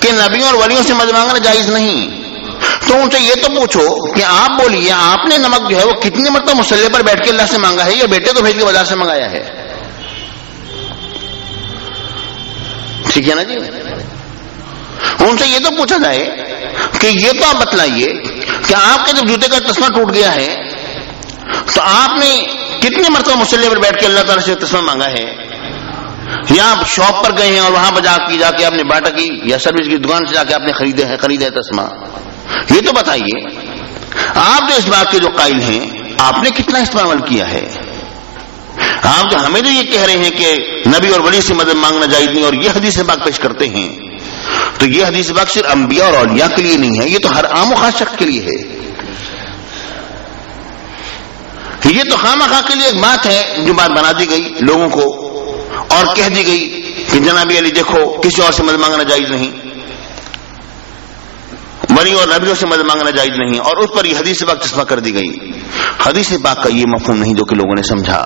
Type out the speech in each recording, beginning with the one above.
کہ نبیوں اور ولیوں سے مدد مانگنا جائز نہیں، تو ان سے یہ تو پوچھو کہ آپ بولیے آپ نے نمک جو ہے وہ کتنی مرتبہ مصلی پر بیٹھ کے اللہ سے مانگا ہے، یا بیٹے کو بھیج کے بازار سے منگایا ہے؟ ٹھیک ہے نا جی؟ ان سے یہ تو پوچھا جائے کہ یہ تو آپ بتلائیے کہ آپ کے جب جوتے کا تسمہ ٹوٹ گیا ہے تو آپ نے کتنی مرتبہ مصلی پر بیٹھ کے اللہ تعالیٰ سے تسمہ مانگا ہے، یا آپ شاپ پر گئے ہیں اور وہاں پر جا کے آپ نے باٹا کی یا سروس کی دکان سے جا کے آپ نے خریدا ہے تسمہ؟ یہ تو بتائیے آپ جو اس بات کے جو قائل ہیں آپ نے کتنا استعمال کیا ہے؟ آپ جو ہمیں جو یہ کہہ رہے ہیں کہ نبی اور ولی سے مدد مانگنا جائز نہیں اور یہ حدیث پاک پیش کرتے ہیں، تو یہ حدیث پاک صرف انبیاء اور اولیاء کے لیے نہیں ہے، یہ تو ہر عام و خاص شخص کے لیے ہے۔ یہ تو خواہ کے لیے ایک بات ہے جو بات بنا دی گئی لوگوں کو اور کہہ دی گئی کہ جناب علی دیکھو کسی اور سے مدد مانگنا جائز نہیں، ولی اور نبیوں سے مدد مانگنا جائز نہیں، اور اس پر یہ حدیث پاک چشمہ کر دی گئی۔ حدیث پاک کا یہ مفہوم نہیں جو کہ لوگوں نے سمجھا،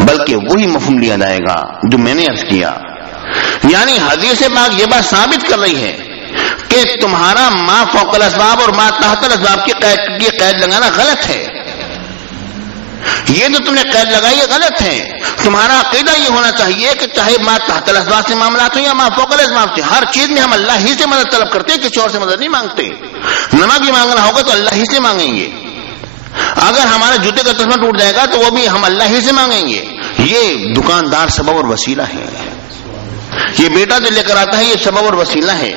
بلکہ وہی مفہوم لیا جائے گا جو میں نے عرض کیا، یعنی حدیث پاک یہ بات ثابت کر رہی ہے کہ تمہارا ما فوق الاسباب اور ما تحت الاسباب کی قید لگانا غلط ہے۔ یہ جو تم نے قید لگائی ہے غلط ہے۔ تمہارا عقیدہ یہ ہونا چاہیے کہ چاہے ما تحت الاسباب سے معاملات ہو یا ما فوق الاسباب سے، ہر چیز میں ہم اللہ ہی سے مدد طلب کرتے ہیں، کسی اور سے مدد نہیں مانگتے۔ نمک بھی مانگنا ہوگا تو اللہ ہی سے مانگیں گے، اگر ہمارا جوتے کا تسمہ ٹوٹ جائے گا تو وہ بھی ہم اللہ ہی سے مانگیں گے۔ یہ دکاندار سبب اور وسیلہ ہے، یہ بیٹا جو لے کر آتا ہے یہ سبب اور وسیلہ ہے،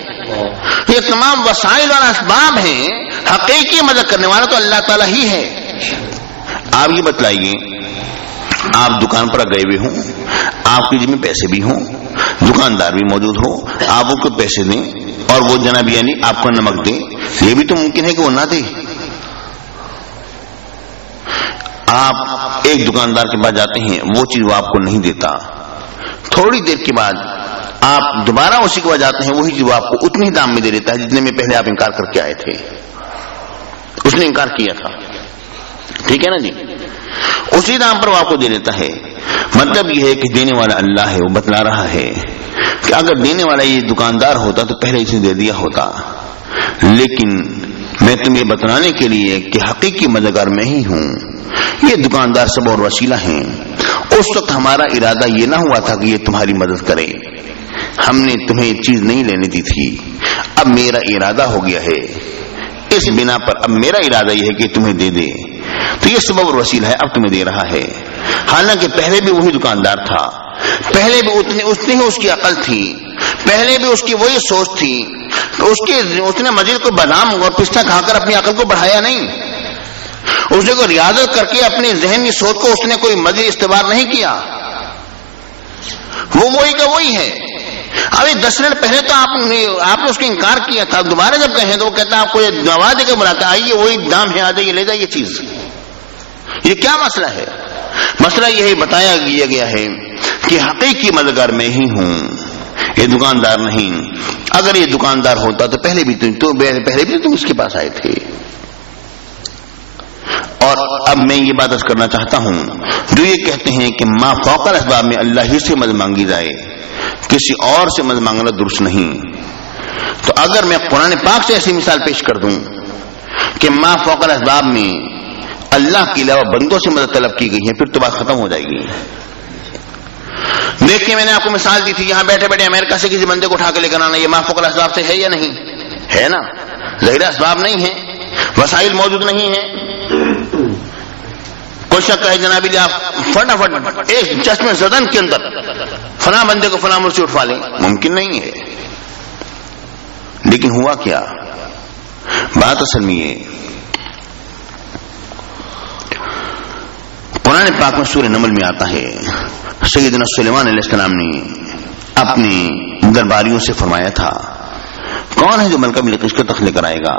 یہ تمام وسائل اور اسباب ہیں، حقیقی مدد کرنے والا تو اللہ تعالیٰ ہی ہے۔ آپ یہ بتلائیے آپ دکان پر گئے ہوئے ہوں، آپ کے جیب میں پیسے بھی ہوں، دکاندار بھی موجود ہو، آپ ان کو پیسے دیں اور وہ جناب یعنی آپ کو نمک دیں، یہ بھی تو ممکن ہے کہ وہ نہ دے۔ آپ ایک دکاندار کے پاس جاتے ہیں، وہ چیز وہ آپ کو نہیں دیتا، تھوڑی دیر کے بعد آپ دوبارہ اسی کے پاس جاتے ہیں، وہی چیز وہ آپ کو اتنے ہی دام میں دے دیتا ہے جتنے میں پہلے آپ انکار کر کے آئے تھے، اس نے انکار کیا تھا، ٹھیک ہے نا جی، اسی دام پر وہ آپ کو دے دیتا ہے۔ مطلب یہ ہے کہ دینے والا اللہ ہے، وہ بتلا رہا ہے کہ اگر دینے والا یہ دکاندار ہوتا تو پہلے اسے دے دیا ہوتا، لیکن میں تمہیں بتلانے کے لیے کہ حقیقی مددگار میں ہی ہوں، یہ دکاندار سب اور وسیلہ ہیں۔ اس وقت ہمارا ارادہ یہ نہ ہوا تھا کہ یہ تمہاری مدد کرے، ہم نے تمہیں چیز نہیں لینے دی تھی، اب میرا ارادہ ہو گیا ہے، اس بنا پر اب میرا ارادہ یہ ہے کہ تمہیں دے دے، تو یہ سبب اور وسیلہ ہے، اب تمہیں دے رہا ہے۔ حالانکہ پہلے بھی وہی دکاندار تھا، پہلے بھی اتنی ہی اس کی عقل تھی، پہلے بھی اس کی وہی سوچ تھی، تو اس نے مزید کو بادام اور پستہ کھا کر اپنی عقل کو بڑھایا نہیں، اس نے کوئی ریاضت کر کے اپنی ذہنی سوچ کو اس نے کوئی مزید استعمال نہیں کیا، وہ وہی کا وہی ہے۔ ابھی 10 منٹ پہلے تو آپ نے اس کو انکار کیا تھا، دوبارہ جب کہیں تو وہ کہتا ہے آپ کو یہ دعوا دے کے بلاتا ہے، آئیے وہی دام ہے، آ جائیے لے جائیے چیز۔ یہ کیا مسئلہ ہے؟ مسئلہ یہی بتایا گیا ہے کہ حقیقی مددگار میں ہی ہوں، یہ دکاندار نہیں۔ اگر یہ دکاندار ہوتا تو پہلے بھی تم اس کے پاس آئے تھے۔ اور اب میں یہ بات کرنا چاہتا ہوں، جو یہ کہتے ہیں کہ ما فوق الاسباب میں اللہ ہی سے مدد مانگی جائے، کسی اور سے مدد مانگنا درست نہیں، تو اگر میں قرآن پاک سے ایسی مثال پیش کر دوں کہ ما فوق الاسباب میں اللہ کے علاوہ بندوں سے مدد طلب کی گئی ہے، پھر تو بات ختم ہو جائے گی۔ دیکھیے میں نے آپ کو مثال دی تھی، یہاں بیٹھے بیٹھے امریکہ سے کسی بندے کو اٹھا کے لے کر آنا، یہ ما فوق الاسباب سے ہے یا نہیں ہے؟ نا، ظاہر اسباب نہیں ہے، وسائل موجود نہیں ہیں۔ کوئی شک ہے جناب جی آپ فٹافٹ ایک چشمے زدن کے اندر فلاں بندے کو فلاں ملک سے اٹھوا لیں، ممکن نہیں ہے۔ لیکن ہوا کیا؟ بات اصل میں یہ قرآن پاک میں سورہ نمل میں آتا ہے، سیدنا سلیمان علیہ السلام نے اپنے درباریوں سے فرمایا تھا کون ہے جو ملکہ بلقیس کو تخت لے کر آئے گا؟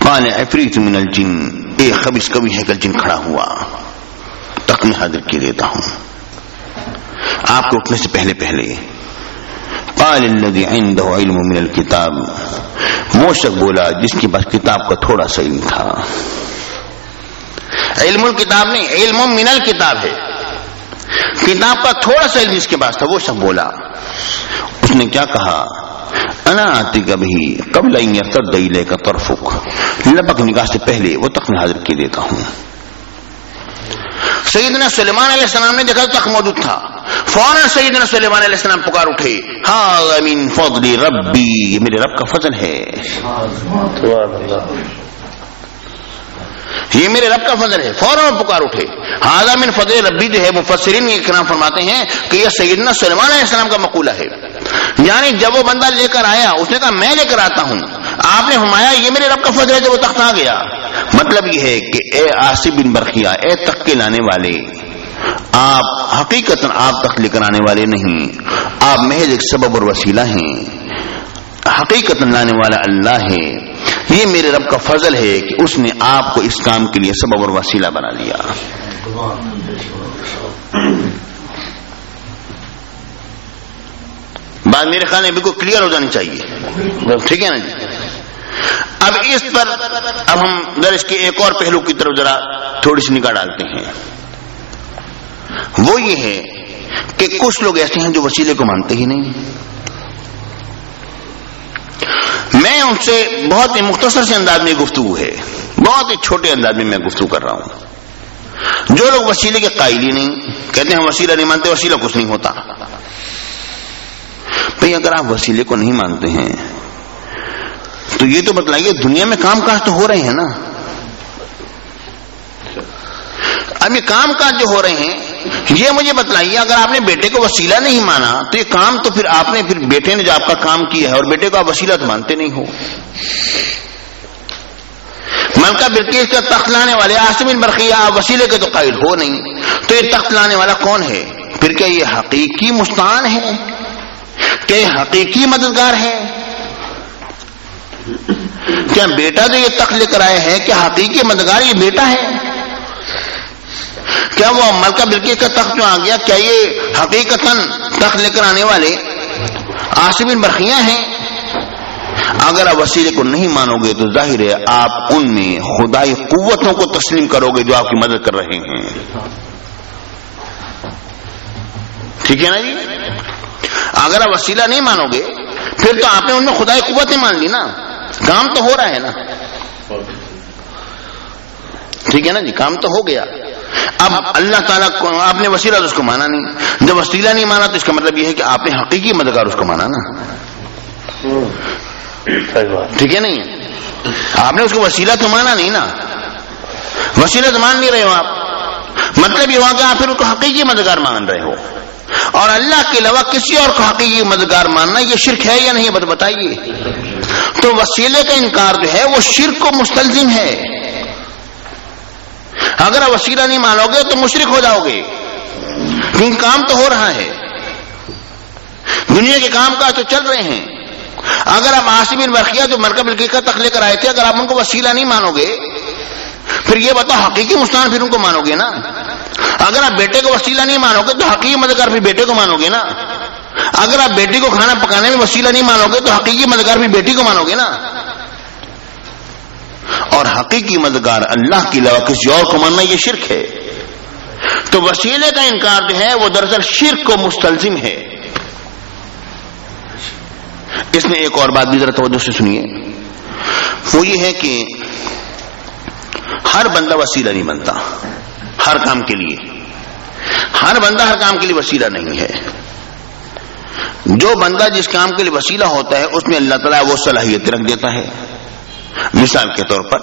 قال عفریت من الجن، ایک خبیث کبھی ہے کہ جن کھڑا ہوا، تخت میں حاضر کیے دیتا ہوں آپ کو اٹھنے سے پہلے پہلے۔ قال الذی عنده علم من الکتاب، وہ شخص بولا جس کے پاس کتاب کا تھوڑا سا علم تھا، علم الکتاب نہیں، علم من الکتاب ہے، کتاب کا تھوڑا سا علم جس کے پاس تھا، وہ شخص بولا۔ اس نے کیا کہا؟ انا آتیک بہ قبل ان یرتد الیک طرفک، لبک نگاہ سے پہلے وہ تخت میں حاضر کیے دیتا ہوں۔ سیدنا سلیمان علیہ السلام نے دیکھا تخت موجود تھا، فوراً سیدنا سلیمان علیہ السلام پکار اٹھے، ھذا من فضل ربی، یہ میرے رب کا فضل ہے، یہ میرے رب کا فضل ہے۔ فوراً پکار اٹھے۔ ھذا من فضل ربی جو ہے مفسرین اکرام فرماتے ہیں کہ یہ سیدنا سلیمان علیہ السلام کا مقولہ ہے، یعنی جب وہ بندہ لے کر آیا اس نے کہا میں لے کر آتا ہوں، آپ نے فرمایا یہ میرے رب کا فضل ہے جو وہ تخت آ گیا۔ مطلب یہ ہے کہ اے عاصم بن برقیہ، اے تخت کے لانے والے، آپ حقیقتاً آپ تخت لے کر آنے والے نہیں، آپ محض ایک سبب اور وسیلہ ہیں، حقیقتاً لانے والا اللہ ہے۔ یہ میرے رب کا فضل ہے کہ اس نے آپ کو اس کام کے لیے سبب اور وسیلہ بنا دیا۔ بات میرے خیال میں بالکل کلیئر ہو جانی چاہیے، ٹھیک ہے نا جی؟ اب اس پر اب ہم درس کے ایک اور پہلو کی طرف ذرا تھوڑی سی نگاہ ڈالتے ہیں، وہ یہ ہے کہ کچھ لوگ ایسے ہیں جو وسیلے کو مانتے ہی نہیں۔ میں ان سے بہت ہی مختصر سے انداز میں گفتگو ہے، بہت ہی چھوٹے انداز میں میں گفتگو کر رہا ہوں۔ جو لوگ وسیلے کے قائل ہی نہیں، کہتے ہیں وسیلہ نہیں مانتے، وسیلہ کچھ نہیں ہوتا۔ بھئی اگر آپ وسیلے کو نہیں مانتے ہیں تو یہ تو بتلائیے دنیا میں کام کاج تو ہو رہے ہیں نا۔ اب یہ کام کاج جو ہو رہے ہیں یہ مجھے بتلائیے، اگر آپ نے بیٹے کو وسیلہ نہیں مانا تو یہ کام تو پھر آپ نے پھر بیٹے نے جو آپ کا کام کیا ہے، اور بیٹے کو آپ وسیلہ تو مانتے نہیں ہو۔ ملکہ بلقیس کا تخت لانے والے عاصم بن برقیہ آپ وسیلے کے تو قائل ہو نہیں، تو یہ تخت لانے والا کون ہے؟ پھر کیا یہ حقیقی مستعان ہے؟ کیا یہ حقیقی مددگار ہے؟ کیا بیٹا جو یہ تخت لے کر آئے ہیں کیا حقیقی مددگار یہ بیٹا ہے؟ کیا وہ ملکہ بلقیس کا تخت جو آ گیا کیا یہ حقیقتاً تخت لے کر آنے والے عاصم بن برقیہ ہیں؟ اگر آپ وسیلے کو نہیں مانو گے تو ظاہر ہے آپ ان میں خدائی قوتوں کو تسلیم کرو گے جو آپ کی مدد کر رہے ہیں، ٹھیک ہے نا جی؟ اگر آپ وسیلہ نہیں مانو گے پھر تو آپ نے ان میں خدائی قوتیں مان لی نا، کام تو ہو رہا ہے نا، ٹھیک ہے نا جی؟ کام تو ہو گیا۔ اب اللہ تعالیٰ کو آپ نے وسیلہ تو اس کو مانا نہیں، جب وسیلہ نہیں مانا تو اس کا مطلب یہ ہے کہ آپ نے حقیقی مددگار اس کو مانا نا، ٹھیک ہے نہیں؟ آپ نے اس کو وسیلہ تو مانا نہیں نا، وسیلہ تو مان نہیں رہے ہو آپ، مطلب یہ ہوا کہ آپ پھر اس کو حقیقی مددگار مان رہے ہو، اور اللہ کے علاوہ کسی اور کو حقیقی مددگار ماننا یہ شرک ہے یا نہیں بتائیے؟ تو وسیلے کا انکار جو ہے وہ شرک کو مستلزم ہے۔ اگر آپ وسیلہ نہیں مانو گے تو مشرک ہو جاؤ گے، کیونکہ کام تو ہو رہا ہے، دنیا کے کام کاج تو چل رہے ہیں۔ اگر آپ عاصم بن برقیہ جو ملکہ بلقیس کا تخت لے کر آئے تھے، اگر آپ ان کو وسیلہ نہیں مانو گے پھر یہ بتاؤ حقیقی مستعان پھر ان کو مانو گے نا؟ اگر آپ بیٹے کو وسیلہ نہیں مانو گے تو حقیقی مددگار بھی بیٹے کو مانو گے نا؟ اگر آپ بیٹی کو کھانا پکانے میں وسیلہ نہیں مانو گے تو حقیقی مددگار بھی بیٹی کو مانو گے نا؟ اور حقیقی مددگار اللہ کے علاوہ کسی اور کو ماننا یہ شرک ہے۔ تو وسیلے کا انکار جو ہے وہ دراصل شرک کو مستلزم ہے۔ اس میں ایک اور بات بھی ذرا توجہ سے سنیے، وہ یہ ہے کہ ہر بندہ وسیلہ نہیں بنتا ہر کام کے لیے، ہر بندہ ہر کام کے لیے وسیلہ نہیں ہے۔ جو بندہ جس کام کے لیے وسیلہ ہوتا ہے اس میں اللہ تعالیٰ وہ صلاحیت رکھ دیتا ہے۔ مثال کے طور پر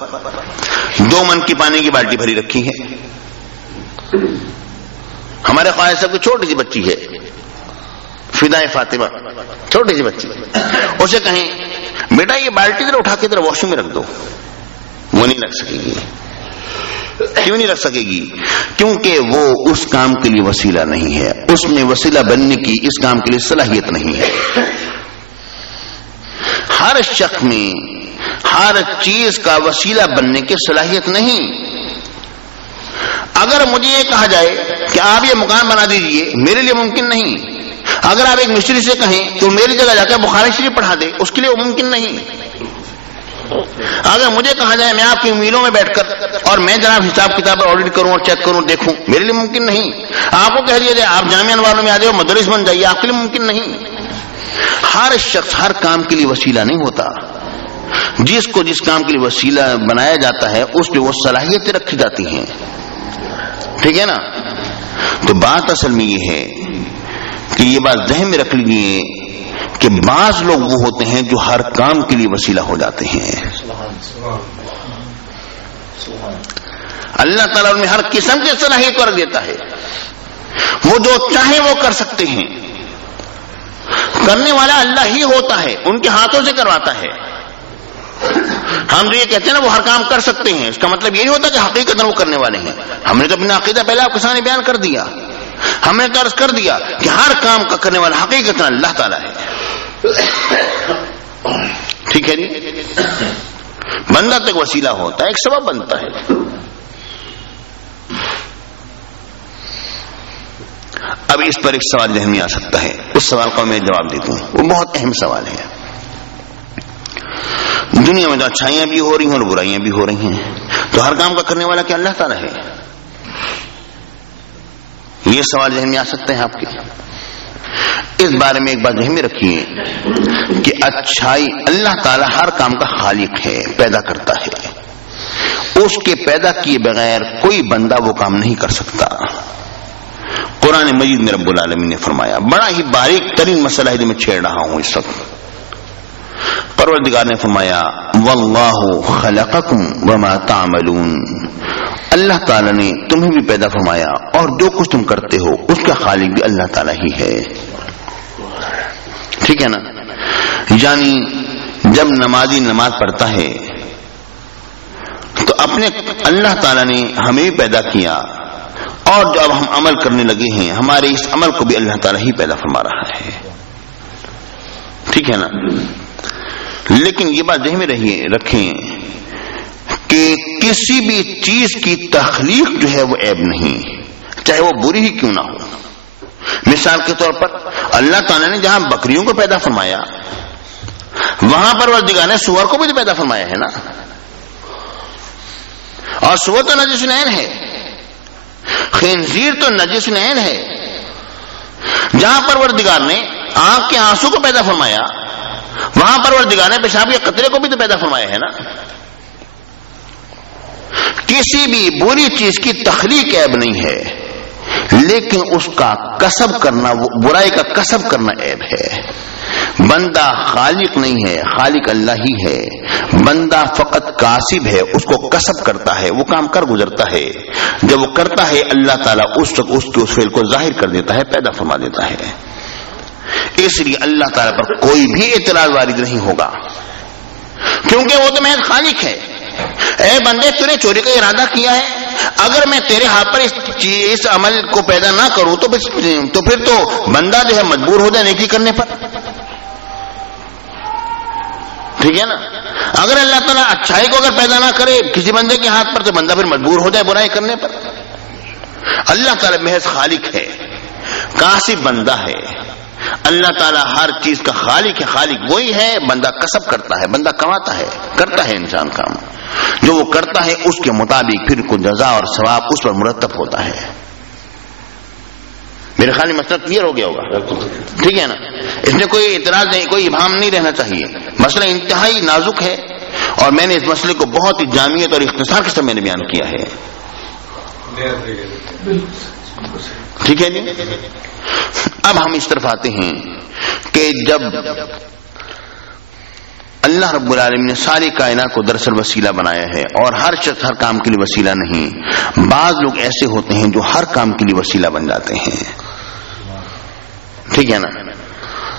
2 من کی پانی کی بالٹی بھری رکھی ہے، ہمارے خواہش صاحب کی چھوٹی سی بچی ہے فدائے فاطمہ، چھوٹی سی بچی، اسے کہیں بیٹا یہ بالٹی ذرا اٹھا کے ذرا واش روم میں رکھ دو، وہ نہیں رکھ سکے گی۔ کیوں نہیں رکھ سکے گی؟ کیونکہ وہ اس کام کے لیے وسیلہ نہیں ہے، اس میں وسیلہ بننے کی اس کام کے لیے صلاحیت نہیں ہے۔ ہر شخص میں ہر چیز کا وسیلہ بننے کی صلاحیت نہیں۔ اگر مجھے یہ کہا جائے کہ آپ یہ مکان بنا دیجئے، میرے لیے ممکن نہیں۔ اگر آپ ایک مستری سے کہیں کہ میری جگہ جا کر بخاری شریف پڑھا دے، اس کے لیے وہ ممکن نہیں۔ اگر مجھے کہا جائے میں آپ کی میلوں میں بیٹھ کر اور میں جناب حساب کتاب آڈٹ کروں اور چیک کروں دیکھوں، میرے لیے ممکن نہیں۔ آپ کو کہہ دیا جائے آپ جامعہ انوار میں آ جاؤ مدرس بن جائیے، آپ کے لیے ممکن نہیں۔ ہر شخص ہر کام کے لیے وسیلہ نہیں ہوتا. جس کو جس کام کے لیے وسیلہ بنایا جاتا ہے اس پہ وہ صلاحیتیں رکھی جاتی ہیں. ٹھیک ہے نا؟ تو بات اصل میں یہ ہے کہ یہ بات ذہن میں رکھ لیجیے کہ بعض لوگ وہ ہوتے ہیں جو ہر کام کے لیے وسیلہ ہو جاتے ہیں. اللہ تعالیٰ انہیں ہر قسم کی صلاحیت رکھ دیتا ہے. وہ جو چاہے وہ کر سکتے ہیں. کرنے والا اللہ ہی ہوتا ہے, ان کے ہاتھوں سے کرواتا ہے. ہم جو یہ کہتے ہیں نا وہ ہر کام کر سکتے ہیں, اس کا مطلب یہی ہوتا کہ حقیقت وہ کرنے والے ہیں. ہم نے تو اپنا عقیدہ پہلے آپ کے سامنے بیان کر دیا. ہم نے عرض کر دیا کہ ہر کام کا کرنے والا حقیقت اللہ تعالیٰ ہے. ٹھیک ہے جی. بندہ تو ایک وسیلہ ہوتا ہے, ایک سبب بنتا ہے. اب اس پر ایک سوال ذہن میں آ سکتا ہے, اس سوال کا میں جواب دیتا ہوں. وہ بہت اہم سوال ہے. دنیا میں تو اچھائیاں بھی ہو رہی ہیں اور برائیاں بھی ہو رہی ہیں, تو ہر کام کا کرنے والا کیا اللہ تعالیٰ ہے؟ یہ سوال ذہن میں آ سکتے ہیں آپ کے. اس بارے میں ایک بات ذہن میں رکھیے کہ اچھائی اللہ تعالیٰ ہر کام کا خالق ہے, پیدا کرتا ہے. اس کے پیدا کیے بغیر کوئی بندہ وہ کام نہیں کر سکتا. قرآن مجید میں رب العالمین نے فرمایا, بڑا ہی باریک ترین مسئلہ ہے جو میں چھیڑ رہا ہوں اس وقت. پروردگار نے فرمایا واللہ خلقکم وما تعملون, اللہ تعالیٰ نے تمہیں بھی پیدا فرمایا اور جو کچھ تم کرتے ہو اس کا خالق بھی اللہ تعالیٰ ہی ہے. ٹھیک ہے نا؟ یعنی جب نمازی نماز پڑھتا ہے تو اپنے اللہ تعالیٰ نے ہمیں بھی پیدا کیا, اور جو اب ہم عمل کرنے لگے ہیں ہمارے اس عمل کو بھی اللہ تعالیٰ ہی پیدا فرما رہا ہے. ٹھیک ہے نا؟ لیکن یہ بات ذہن میں رکھیں کہ کسی بھی چیز کی تخلیق جو ہے وہ عیب نہیں, چاہے وہ بری ہی کیوں نہ ہو. مثال کے طور پر اللہ تعالیٰ نے جہاں بکریوں کو پیدا فرمایا وہاں پر پروردگار نے سور کو بھی تو پیدا فرمایا ہے نا, اور سور تو نجس العین ہے, خنزیر تو نجس العین ہے. جہاں پروردگار نے آنکھ کے آنسو کو پیدا فرمایا وہاں پروردگار نے پیشاب کے قطرے کو بھی تو پیدا فرمایا ہے نا. کسی بھی بری چیز کی تخلیق عیب نہیں ہے, لیکن اس کا کسب کرنا, برائی کا کسب کرنا عیب ہے. بندہ خالق نہیں ہے, خالق اللہ ہی ہے. بندہ فقط کاسب ہے, اس کو کسب کرتا ہے, وہ کام کر گزرتا ہے. جب وہ کرتا ہے اللہ تعالیٰ اس فعل کو ظاہر کر دیتا ہے, پیدا فرما دیتا ہے. اس لیے اللہ تعالیٰ پر کوئی بھی اعتراض وارد نہیں ہوگا, کیونکہ وہ تو محض خالق ہے. اے بندے, تو نے چوری کا ارادہ کیا ہے, اگر میں تیرے ہاتھ پر اس عمل کو پیدا نہ کروں تو پھر تو بندہ جو ہے مجبور ہو جائے نیکی کرنے پر. ٹھیک ہے نا؟ اگر اللہ تعالیٰ اچھائی کو اگر پیدا نہ کرے کسی بندے کے ہاتھ پر تو بندہ پھر مجبور ہو جائے برائی کرنے پر. اللہ تعالیٰ محض خالق ہے, کاسب بندہ ہے. اللہ تعالیٰ ہر چیز کا خالق ہے, خالق وہی ہے, بندہ کسب کرتا ہے, بندہ کماتا ہے, کرتا ہے انسان کام. جو وہ کرتا ہے اس کے مطابق پھر کو جزا اور ثواب اس پر مرتب ہوتا ہے. میرے خیال میں مسئلہ کلیئر ہو گیا ہوگا. ٹھیک ہے نا؟ اس میں کوئی اعتراض نہیں, کوئی ابہام نہیں رہنا چاہیے. مسئلہ انتہائی نازک ہے اور میں نے اس مسئلے کو بہت ہی جامعیت اور اختصار کے ساتھ میں نے بیان کیا ہے. ٹھیک ہے جی. اب ہم اس طرف آتے ہیں کہ جب اللہ رب العالمین نے ساری کائنات کو دراصل وسیلہ بنایا ہے, اور ہر شخص ہر کام کے لیے وسیلہ نہیں. بعض لوگ ایسے ہوتے ہیں جو ہر کام کے لیے وسیلہ بن جاتے ہیں. ٹھیک ہے نا؟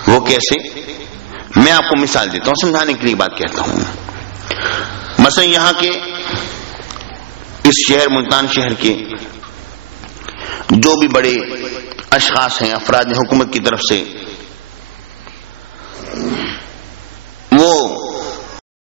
وہ کیسے؟ میں آپ کو مثال دیتا ہوں, سمجھانے کے لیے بات کہتا ہوں. مثلا یہاں کے اس شہر ملتان شہر کے جو بھی بڑے اشخاص ہیں, افراد ہیں, حکومت کی طرف سے